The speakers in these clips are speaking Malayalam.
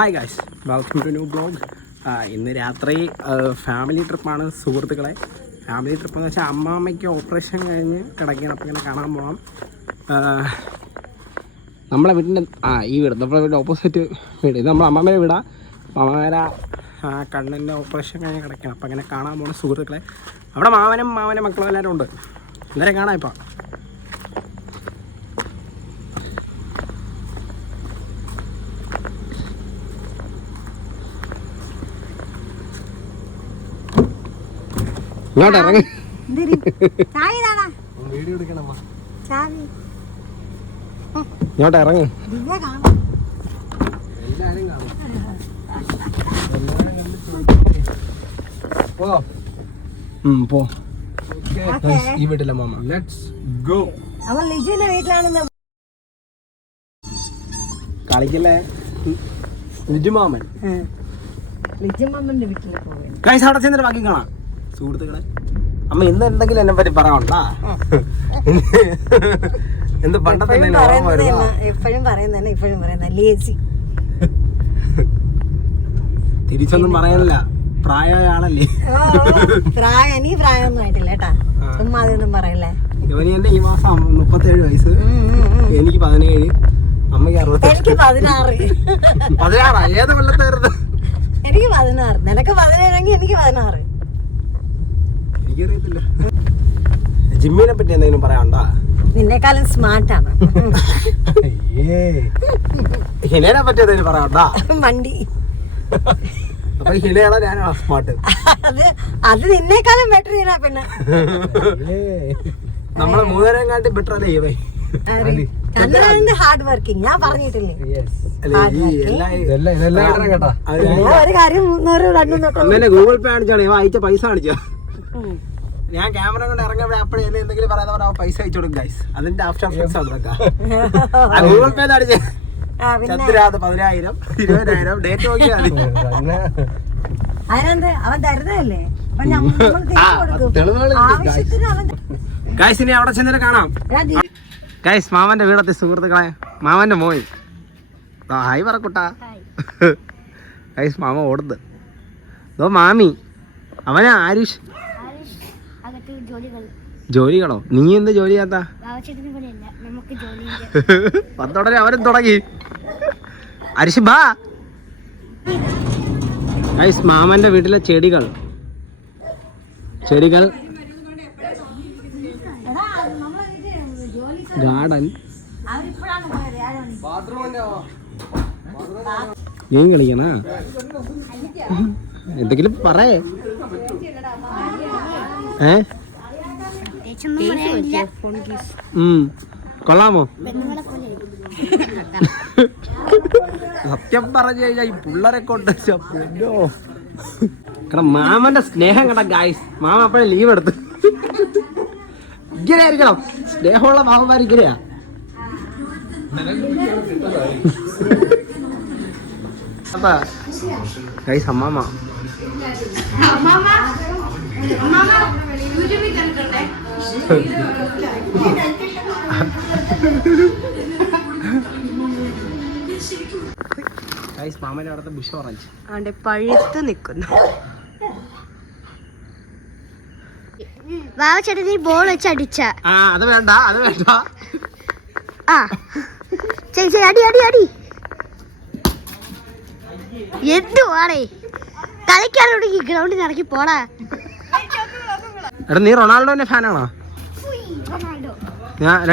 Hi guys, welcome to new blog. ഇന്ന് രാത്രി ഫാമിലി ട്രിപ്പാണ് സുഹൃത്തുക്കളെ. ഫാമിലി ട്രിപ്പ് എന്ന് വെച്ചാൽ അമ്മാമ്മയ്ക്ക് ഓപ്പറേഷൻ കഴിഞ്ഞ് കിടക്കുകയാണ്. അപ്പോൾ ഇങ്ങനെ കാണാൻ പോകാം. നമ്മളെ വീട്ടിൻ്റെ ഈ വീട് നമ്മളെ വീടിൻ്റെ ഓപ്പോസിറ്റ് വീട്. ഇത് നമ്മൾ അമ്മാമ്മയുടെ വീടാണ്. അപ്പോൾ അമ്മമാരെ കണ്ണിൻ്റെ ഓപ്പറേഷൻ കഴിഞ്ഞ് കിടക്കുകയാണ്. അപ്പോൾ അങ്ങനെ കാണാൻ പോകുന്ന സുഹൃത്തുക്കളെ. അവിടെ മാവനും മക്കളും എല്ലാവരും ഉണ്ട്. എല്ലാവരും കാണാം. ഇപ്പോൾ ഇങ്ങോട്ട് ഇറങ്ങി ഇങ്ങോട്ട് ഇറങ്ങ്. പോ. ഈ വീട്ടിലെ മാമ. Let's go. കളിക്കല്ലേ ലിജുമാമൻ. ഗൈസ് അവിടെ ചെന്നിട്ട് ബാക്കി കാണാം സുഹൃത്തുക്കളെ. അമ്മ ഇന്ന് എന്തെങ്കിലും എന്നെ പറ്റി പറയാനുണ്ടാ? എന്ത് പണ്ടത്തെ തിരിച്ചൊന്നും പറയാനില്ല. പ്രായമായ ആളല്ലേ. നീ പ്രായമൊന്നും ആയിട്ടില്ല കേട്ടാ, ചുമ്മാ അതൊന്നും പറയല്ലേ. ഇവന് എന്റെ ഈ മാസം 37 വയസ്സ്, എനിക്ക് 17, അമ്മയ്ക്ക് 60. 16. ഏത് കൊല്ലത്തായിരുന്നു? എനിക്ക് 16. നിനക്ക് 17 എനിക്ക് 16. എനിക്കറിയത്തില്ല. ജിമ്മിനെ പറ്റി എന്തെങ്കിലും പറയാനുണ്ടോ? നിന്നെക്കാളും സ്മാർട്ടാണ്. ഹിനയെ പറ്റി എന്തെങ്കിലും പറയാനുണ്ടോ? വണ്ടി. അപ്പൊ ഹിനയാണോ ഞാനാണോ സ്മാർട്ട്? അത് നിന്നെക്കാളും ബെറ്റർ ചെയ്യണ പിന്നെ. നമ്മളെ 3 കാട്ടി ബെറ്റർ അല്ലേ ഇവ? ചന്ദ്രന്റെ ഹാർഡ് വർക്കിംഗ് ഞാൻ പറഞ്ഞിട്ടില്ലേ. ഒരു കാര്യം ഗൂഗിൾ പേ കാണിച്ചാണ് ഇവ അയച്ച പൈസ കാണിച്ച. ഞാൻ ക്യാമറ കൊണ്ട് ഇറങ്ങിയപ്പോഴേ അപ്പഴേ എന്തെങ്കിലും പറയാതെ പൈസ അയച്ചു കൊടുക്കും ഗൈസ്. അതിന്റെ ആഫ്റ്റർ എഫക്ട്സ് ആണ്. ഗൂഗിൾ പേ അടിച്ച് 10,000, 20,000 ഡേറ്റ് നോക്കിയാൽ അവൻ തരുന്നതല്ലേ. ഗൈസ് ഇനി അവിടെ ചെന്നിട്ട് കാണാം. ഗൈസ് മാമന്റെ വീടെത്തി സുഹൃത്തുക്കളെ. മാമന്റെ മോയ് ഹായ് പറക്കൂട്ടാ. ഗൈസ് മാമ ഓടുന്നത് ഇതോ മാമി. അവനാ ആരുഷ്. ജോലികളോ? നീ എന്ത് ജോലി ചെയ്യാത്ത? പത്തോടനെ അവരും തുടങ്ങി. അരിഷ് ബാ. ഗൈസ് മാമന്റെ വീട്ടിലെ ചെടികൾ ഗാർഡൻ. നീ കളിക്കണ എന്തെങ്കിലും പറയേ. കൊള്ളാമോ? സത്യം പറഞ്ഞു കഴിഞ്ഞാൽ ഈ പിള്ളേരെ കൊണ്ട് മാമന്റെ സ്നേഹം കണ്ട ഗായ്സ്. മാമ അപ്പോഴേ ലീവ് എടുത്ത്. ഇങ്ങനെ ആയിരിക്കണം സ്നേഹമുള്ള മാമന്മാർ. ഇങ്ങനെയാ അപ്പൊ ഗായ്സ് അമ്മാമ മാമന്റെ അവിടുത്തെ ബുഷ് ഓറഞ്ച് അവന്റെ പഴുത്ത് നിക്കുന്നു. നീ ബോൾ വെച്ച് അടിച്ച. അത് വേണ്ട. അടി എന്തുവാണേ കളിക്കാനോട് ഗ്രൗണ്ടിൽ ഇറക്കി പോടാ. എടാ നീ റൊണാൾഡോന്റെ ഫാനാണോ?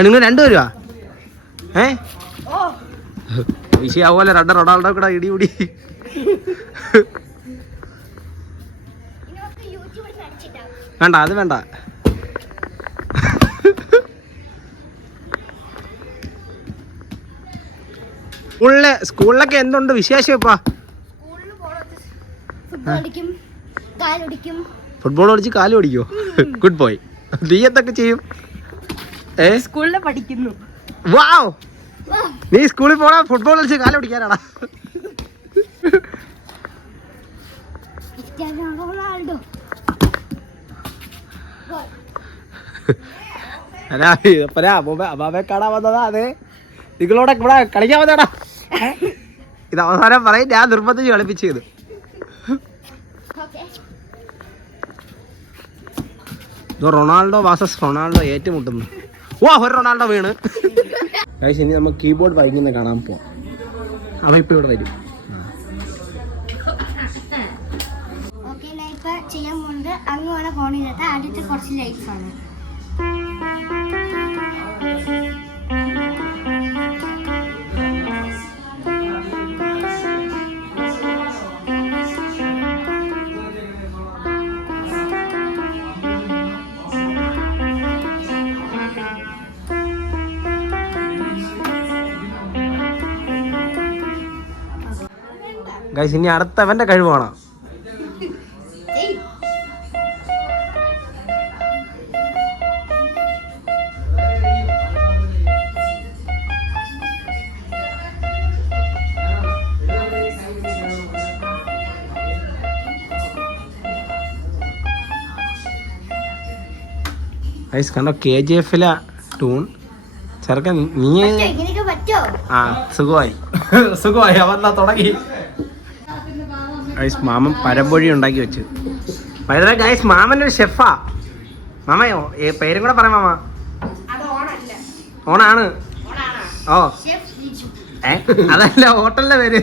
നിങ്ങൾ രണ്ടുപേരുവാ? വിഷയാവൂല. റൊണാൾഡോ കൂടെ ഇടികൂടി. വേണ്ട അത് വേണ്ട. സ്കൂളിലൊക്കെ എന്തുണ്ട് വിശേഷം ഇപ്പാ? ഫുട്ബോൾ കളിച്ച് കാല് ഓടിക്കോ? Good boy. നീ എന്തൊക്കെ ചെയ്യും? സ്കൂളിൽ പഠിക്കുന്നു. വാവ്. നീ സ്കൂളിൽ പോടാ ഫുട്ബോൾ കളിച്ച് കാല് ഓടിക്കാനാടാ? അബാബെ കാണാൻ വന്നതാ. അതെ നിങ്ങളോടെ ഇവിടെ കളിക്കാൻ വന്നേടാ. ഇത് അവസാനം പറയും ഞാൻ നിർബന്ധിച്ച് കളിപ്പിച്ചത്. ഇത് റൊണാൾഡോ വാസസ് റൊണാൾഡോ ഏറ്റുമുട്ടുന്നു. ഓ ഒരു റൊണാൾഡോ വീണ്. ഗൈസ് ഇനി നമുക്ക് കീബോർഡ് വായിക്കുന്നത് കാണാൻ പോവാം. അവൻ ഇപ്പൊ ഇവിടെ വരും. ചെയ്യാൻ പോകുന്നത് അങ്ങോട്ട് ഫോണിനകത്ത് അടുത്ത കുറച്ച് ലൈറ്റ്സ് ആണ്. ഗൈസ് ഇനി അടുത്തവന്റെ കഴിവാണ്. ഗൈസ് കണ്ടോ KGF-ലെ ടൂൺ ചെറുക്കൻ. നീ ആ സുഖമായി സുഖമായി അവന്നാ തുടങ്ങി. ഗൈസ് മാമൻ പരമ്പൊഴി ഉണ്ടാക്കി വെച്ച്. ഗൈസ് മാമൻ്റെ ഒരു ഷെഫാ. മാമയോ പേരും കൂടെ പറയാം മാമ. ഓണാണ്. ഓ അതല്ല ഹോട്ടലിന്റെ പേര്.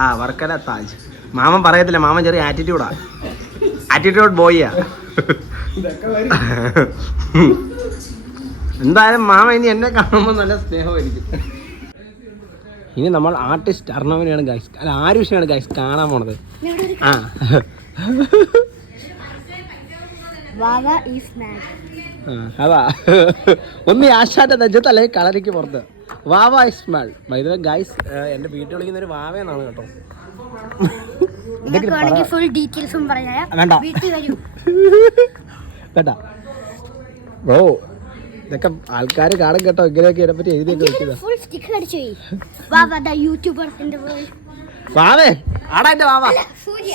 ആ വർക്കല താജ്. മാമൻ പറയത്തില്ല, മാമൻ ചെറിയ ആറ്റിറ്റ്യൂഡാ. ആറ്റിറ്റ്യൂഡ് ബോയിയാ. എന്തായാലും മാമ ഇനി എന്നെ കാണുമ്പോൾ നല്ല സ്നേഹമായിരിക്കും. ഇനി നമ്മൾ ആർട്ടിസ്റ്റ് അർണവിനെയാണ് ഗൈസ്, അല്ല ആരുഷിനെയാണ് ഗൈസ് കാണാൻ പോണത്. ആ അതാ ഒന്ന് ആശാന്റെ നെഞ്ചത്ത് അല്ലെങ്കിൽ കളരിക്ക് പുറത്ത്. വാവ is mall. By the way guys എന്റെ വീട്ടിൽ വിളിക്കുന്ന ഒരു വാവയെന്നാണ് കേട്ടോ. വേണ്ട വേണ്ട ബ്രോ, ഇതൊക്കെ ആൾക്കാർ കാണും കേട്ടോ. ഇങ്ങനെയൊക്കെ ഇതിനെപ്പറ്റി എഴുതിയൊക്കെ വാവേ ആടാ എന്റെ വാവ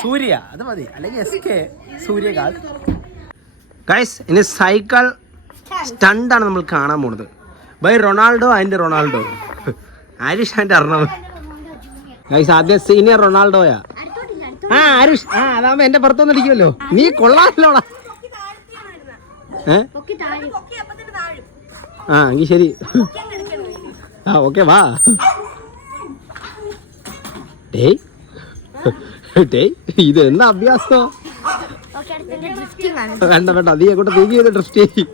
സൂര്യ, അത് മതി. അല്ലെങ്കിൽ SK സൂര്യകാന്ത്. ഗൈസ് ഇനി സൈക്കിൾ സ്റ്റണ്ടാണ് നമ്മൾ കാണാൻ പോണത്. By Ronaldo and Ronaldo. Aarush and Arnav. Guys ആദ്യം സീനിയർ റൊണാൾഡോയാ. ആ ആരുഷ്, ആ അതാവുമ്പോ എന്റെ പുറത്തൊന്നും ഇരിക്കുമല്ലോ. നീ കൊള്ളാമല്ലോടാ. ആ എങ്കിൽ ശരി. ആ ഓക്കെ വാ. ഡേയ് ഡേയ് ഇത് എന്താ അഭ്യാസം? വേണ്ട വേണ്ട, നീ അങ്ങോട്ട് നീങ്ങി ചെയ്ത് ഡ്രിഫ്റ്റ് ചെയ്യും.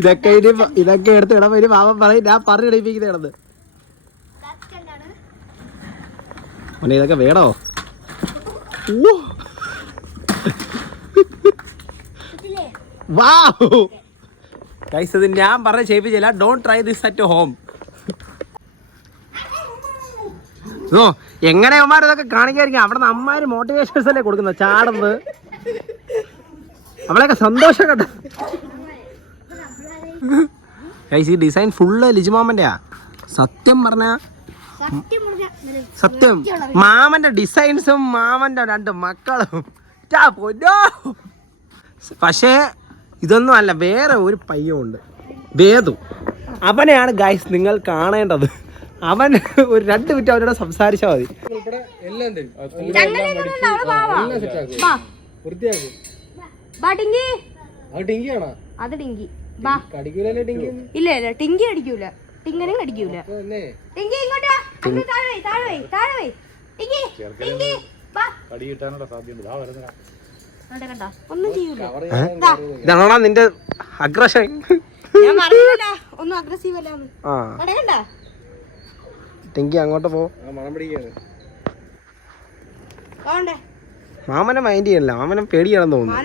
ഇതൊക്കെ എടുത്ത് ഇടം വരും. മാമൻ പറയും ഞാൻ പറഞ്ഞു ഇടിപ്പിക്കുന്ന കിടന്ന്. മോനെ ഇതൊക്കെ വേണോ? ഗൈസ് ഇത് ഞാൻ പറഞ്ഞ ചെയ്യിപ്പിച്ചില്ല. Don't try this at home. എങ്ങനെ അമ്മമാർ ഇതൊക്കെ കാണിക്കായിരിക്കും. അവിടെ നിന്ന് അമ്മമാര് മോട്ടിവേഷൻസ് അല്ലേ കൊടുക്കുന്നത്, ചാടുന്നത്. അവളെയൊക്കെ സന്തോഷം കേട്ടോ. ഗൈസ് ഈ ഡിസൈൻ ഫുള്ള് ലിജുമാമൻ്റെയാ. സത്യം പറഞ്ഞ സത്യം മാമന്റെ ഡിസൈൻസും മാമന്റെ 2 മക്കളും. പക്ഷേ ഇതൊന്നും അല്ല, വേറെ ഒരു പയ്യുണ്ട് വേദു. അവനെയാണ് ഗൈസ് നിങ്ങൾ കാണേണ്ടത്. അവൻ ഒരു 2 മിനിറ്റ് അവരോട് സംസാരിച്ചാൽ മതി. ഇല്ല ഇല്ല ടിങ്കി അടിക്കൂല, ടിങ്ങനും അടിക്കൂല. ഒന്നും ചെയ്യൂല. ഇതാണോടാ നിന്റെ അഗ്രഷൻ? ഞാൻ പറഞ്ഞില്ല ഒന്നും അഗ്രസീവ് അല്ലാന്ന്. ടിങ്കി അങ്ങോട്ട് പോ. മാമനെ മൈൻഡ് ചെയ്യണില്ല, മാമനെ പേടിയാണെന്ന് തോന്നുന്നു.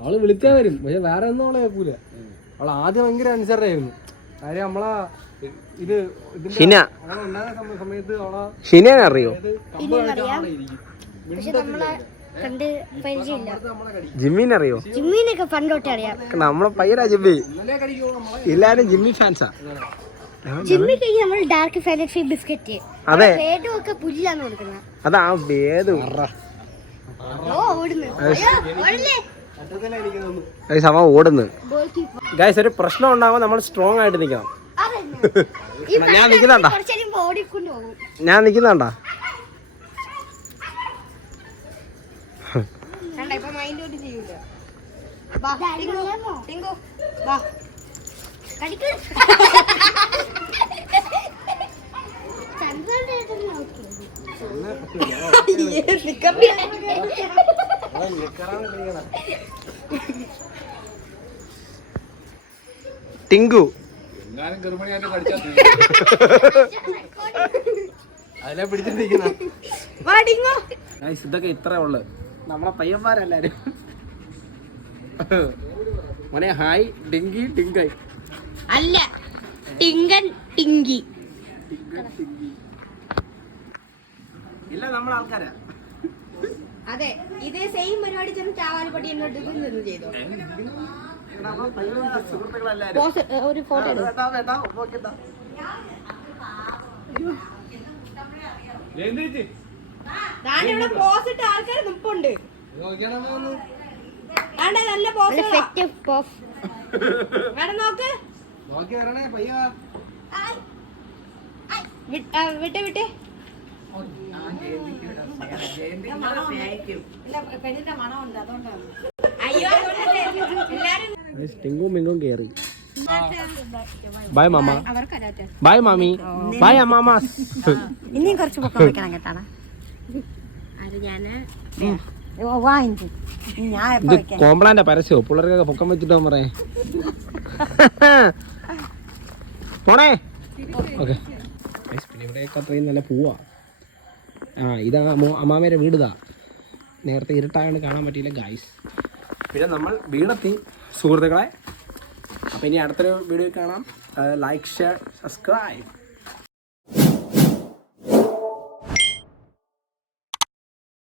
അവള് വിളിക്കാൻ വരും, പക്ഷെ വേറെ ഒന്നും അവളെ കേൾക്കൂല. അവൾ ആദ്യം ഭയങ്കര അനുസരണമായിരുന്നു. കാര്യം നമ്മളാ ഇത് ഉണ്ടാകുന്ന സമയത്ത് അവളാ ഷിനെ അറിയോ? ജിമ്മിനെ അറിയോ? ജിമ്മിനൊക്കെ പണ്ടോട്ടെ അറിയാം. നമ്മളെ പയ്യനാ ജിമ്മി. എല്ലാരും ജിമ്മി ഫാൻസാ. ജിമ്മിക്ക് നമ്മൾ ഡാർക്ക് ഫാന്റസി ബിസ്ക്കറ്റ്. അതെ ഒക്കെ പുല്ലാണ് കൊടുക്കുന്നത്. അതാ വേദു. ഗൈസ് അവൻ ഓടുന്നു. ഗൈസ് ഒരു പ്രശ്നം ഉണ്ടാകുമ്പോൾ നമ്മൾ സ്ട്രോങ് ആയിട്ട് നിൽക്കണം. ഞാൻ നിൽക്കുന്നുണ്ടാ, ഞാൻ നിൽക്കുന്നുണ്ടാ. ടിങ്കു അതിലെ പിടിച്ചിട്ടിരിക്കുന്ന ഇതൊക്കെ ഇത്രേ ഉള്ളു നമ്മളെ പയ്യന്മാരെല്ലാരും. മോനെ ഹായ് ടിങ്കി ടിങ്കായി അല്ല ടിങ്കൻ ടിങ്കി. ഇല്ല നമ്മളെ ആൾക്കാരാ. അതെ ഇതേ സെയിം പരിപാടി ചെന്ന് ചാവാലിപ്പട്ടി എന്നോട്ട് നിന്ന് ചെയ്തോ. ഒരു ഫോട്ടോ ഇവിടെ പോസ് ഇട്ട ആൾക്കാർ നിപ്പുണ്ട്. നല്ല പോസ് വേണം നോക്ക്. വിട്ടെ വിട്ടെ. അയ്യോ ടിങ്കും മിങ്കും കേറി. ബൈ മാമ, ബൈ മാമി, ബൈ അമ്മാമ. ഇനിയും കുറച്ച് പൊക്കം വെക്കണം കേട്ടാ. ഇത് കോംപ്ലാന്റെ പരസ്യോ പിള്ളേർക്കൊക്കെ പൊക്കം വെച്ചിട്ടോ പറയേ. പോണേ. ഓക്കെ പിന്നെ ഇവിടെയൊക്കെ അത്രയും നല്ല പൂവാ. ഇതാ അമ്മാമേരെ വീടിതാ. നേരത്തെ ഇരുട്ടായോണ്ട് കാണാൻ പറ്റിയില്ല ഗായ്സ്. പിന്നെ നമ്മൾ വീടെത്തി സുഹൃത്തുക്കളെ. അപ്പോൾ ഇനി അടുത്തൊരു വീഡിയോ കാണാം. Like share subscribe.